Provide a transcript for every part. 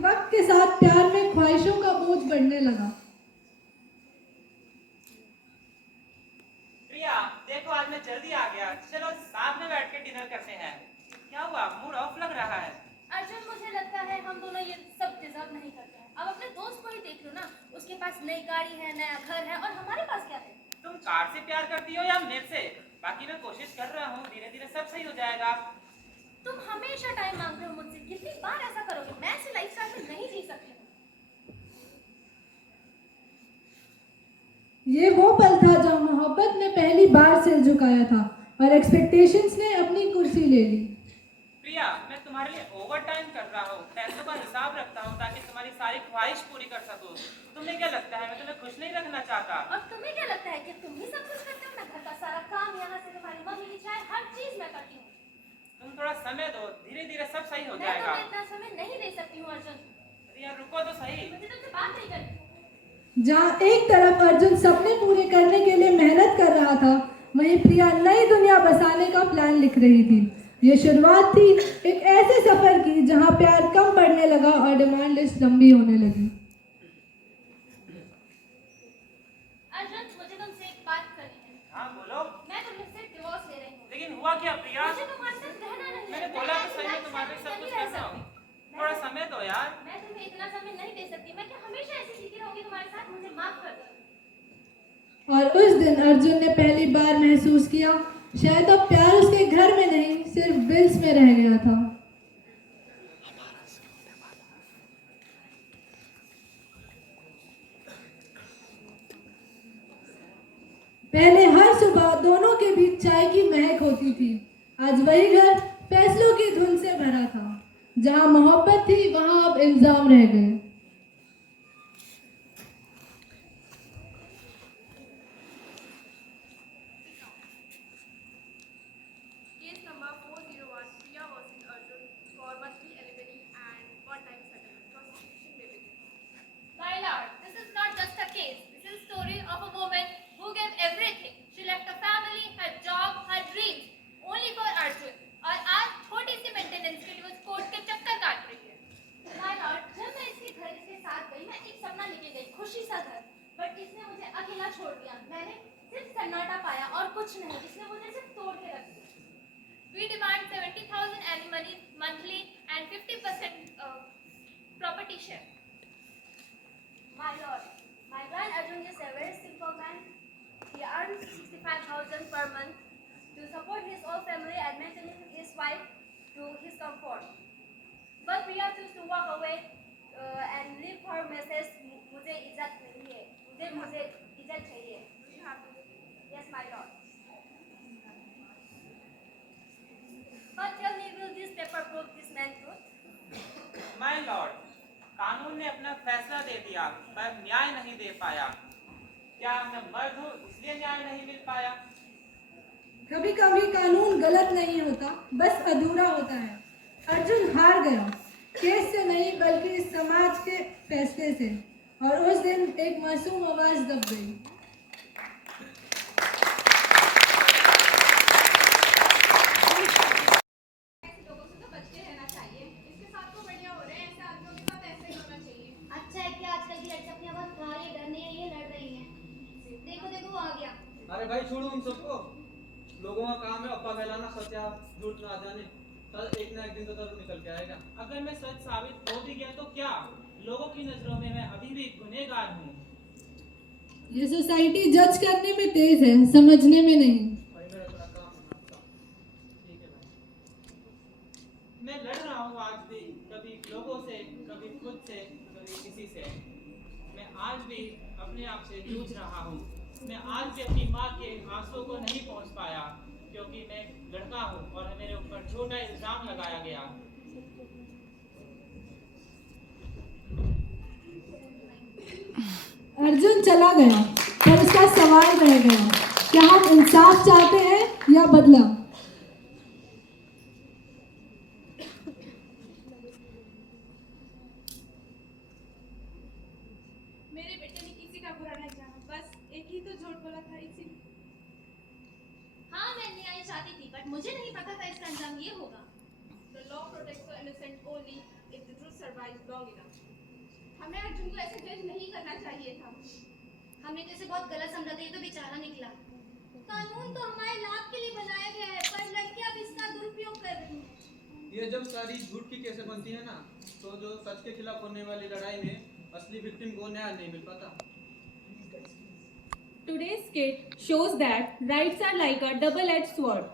वक्त के साथ प्यार में ख्वाहिशों का बोझ बढ़ने लगा। प्रिया, देखो आज मैं जल्दी आ गया। चलो साथ में बैठ के डिनर करते हैं। क्या हुआ, मूड ऑफ लग रहा है? अर्जुन, मुझे लगता है हम दोनों ये सब डिजर्व नहीं करते हैं। अब अपने दोस्त को ही देख लो ना, उसके पास नई गाड़ी है, नया घर है, और हमारे पास क्या है? तुम कार से प्यार करती हो या मेरे से? बाकी मैं कोशिश कर रहा हूँ, धीरे धीरे सब सही हो जाएगा। तुम हमेशा टाइम मांगते हो मुझसे, कितनी बार ऐसा करोगे? मैं ऐसी लाइफस्टाइल में नहीं जी सकती। ये वो पल था जब मोहब्बत ने पहली बार सिर झुकाया था और एक्सपेक्टेशंस ने अपनी कुर्सी ले ली। प्रिया, मैं तुम्हारे लिए ओवर टाइम कर रहा हूँ, पैसों का हिसाब रखता हूँ ताकि तुम्हारी सारी ख्वाहिश पूरी कर सकूँ। तुम्हें क्या लगता है मैं तुम्हें खुश नहीं रखना चाहता? और तुम्हें क्या लगता है कि तुम ही सब कुछ करते हो? मैं घर का सारा काम, यहाँ से तुम्हारी मम्मी की चाय, हर चीज मैं करती हूँ। तुम थोड़ा समय दो, धीरे धीरे सब सही हो मैं जाएगा। तुम्हें इतना समय नहीं दे सकती हूँ अर्जुन। प्रिया रुको तो सही। मुझे तुमसे बात नहीं करनी। जहाँ एक तरफ अर्जुन सपने पूरे करने के लिए मेहनत कर रहा था, वहीं प्रिया नई दुनिया बसाने का प्लान लिख रही थी। ये शुरुआत थी एक ऐसे सफर की जहाँ प्यार कम बढ़ने लगा और डिमांड लिस्ट लंबी होने लगी। अर्जुन, मुझे तुमसे एक बात करनी है। हाँ बोलो। मैं तुमसे डिवोर्स ले रही हूँ। लेकिन हुआ क्या प्रिया? मुझे तुम्हारे साथ रहना नहीं है। मैंने बोला तो सही है, तुम्हारे लिए सब कुछ कर रहा हूँ। थोड़ा समय दो यार। मैं तुम्हें इतना समय नहीं दे सकती। मैं क्या हमेशा ऐसी जीती रहूंगी तुम्हारे साथ? मुझे माफ कर दो। और उस दिन अर्जुन ने पहली बार महसूस किया, शायद अब प्यार उसके घर में नहीं, सिर्फ बिल्स में रह गया था। पहले हर सुबह दोनों के बीच चाय की महक होती थी। आज वही घर फैसलों की धुन से भरा था। जहां मोहब्बत थी, वहां अब इल्जाम रह गए। Case number 401, Priya versus Arjun for monthly alimony and one-time settlement. Prosecution may begin. My lord, this is not just a case. This is a story of a woman who gave everything. She left her family, her job, her dreams, only for Arjun. और आज छोटी सी maintenance के लिए उस court के चक्कर काट रही है। My lord, जब मैं इसके घर इसके साथ गई, मैं एक सपना लेके गई, खुशी सा घर। बट इसने मुझे अकेला छोड़ दिया। मैंने सिर्फ सन्नाटा पाया और कुछ नहीं। इसने मुझे सिर्फ तोड़ के रख दिया। We demand 70,000 alimony monthly and 50% property share. My lord, my grand Arjun is a very simple man. He earns 65,000 per month to support his whole family and maintain his wife to his comfort. But Priya choose to walk away and leave her message. मुझे इज्जत नहीं है. मुझे इज्जत चाहिए. Do you have to? Yes, my lord. But tell me, will this paper prove this man truth? My Lord, कानून ने अपना फैसला दे दिया पर न्याय नहीं दे पाया। क्या मैं मर्द हूँ इसलिए न्याय नहीं मिल पाया? कभी कभी कानून गलत नहीं होता, बस अधूरा होता है। अर्जुन हार गया, केस से नहीं बल्कि इस समाज के फैसले से। और उस दिन एक मासूम आवाज दब गई। ऐसे लोगों से तो बच के रहना चाहिए। इसके साथ तो बढ़िया हो रहे हैं, ऐसे आदमियों के साथ ऐसे ही होना चाहिए। अच्छा है कि आजकल की लड़कियां अपनी आवाज उठा रही है, डर नहीं है, ये लड़ रही हैं। देखो देखो वो आ गया। अरे भाई छोड़ो उन सबको। लोगों का काम है अफवाह फैलाना, सच या झूठ ना जाने। कल एक ना एक दिन तो जरूर निकल के आएगा। अगर मैं सच साबित हो भी गया तो क्या? लोगों की नजरों में मैं अभी भी गुनहगार हूँ। ये सोसाइटी जज करने में तेज है, समझने में नहीं। भाई मेरा थोड़ा काम है आपका। ठीक है भाई। मैं लड़ रहा हूँ आज भी, कभी लोगों से, कभी खुद से, कभी किसी से। मैं आज भी अपने आप से जूझ रहा हूँ। मैं आज भी अपनी माँ के आंसू को नहीं पहुँच पाया क्योंकि मैं लड़का हूँ और मेरे ऊपर झूठा इल्जाम लगाया गया। अर्जुन चला गया, पर उसका सवाल रह गया, क्या हम इंसाफ चाहते हैं या बदला? मेरे बेटे ने किसी का बुरा नहीं जाना, बस एक ही तो झूठ बोला था इसीलिए। हाँ, मैं न्याय चाहती थी, बट मुझे नहीं पता था इसका अंजाम ये होगा। The law protects the innocent only if the truth survive long enough. हमें अर्जुन को ऐसे जज नहीं करना चाहिए था. हमने तो इसे बहुत गलत समझा था, ये तो बेचारा निकला। कानून तो हमारे लाभ के लिए बनाया गया है, पर लड़कियां अब इसका दुरुपयोग कर रही हैं। ये जब सारी झूठ की केसें बनती है ना, तो जो सच के खिलाफ होने वाली लड़ाई में असली विक्टिम को न्याय नहीं मिल पाता। Today's skit shows that rights are like a double-edged sword.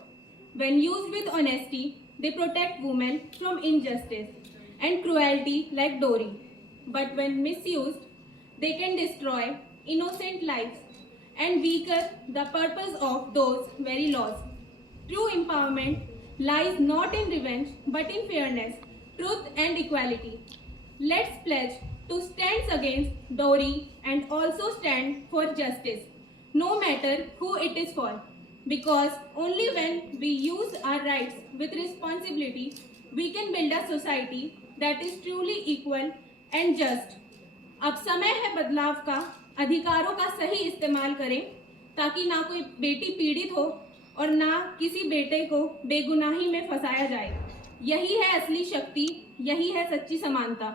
When used with honesty, they protect women from injustice and cruelty like Dori. But when misused, they can destroy innocent lives and weaken the purpose of those very laws. True empowerment lies not in revenge but in fairness, truth and equality. Let's pledge to stand against Dori and also stand for justice, no matter who it is for. Because only when we use our rights with responsibility, we can build a society that is truly equal and just. अब समय है बदलाव का, अधिकारों का सही इस्तेमाल करें ताकि ना कोई बेटी पीड़ित हो और ना किसी बेटे को बेगुनाही में फंसाया जाए। यही है असली शक्ति, यही है सच्ची समानता।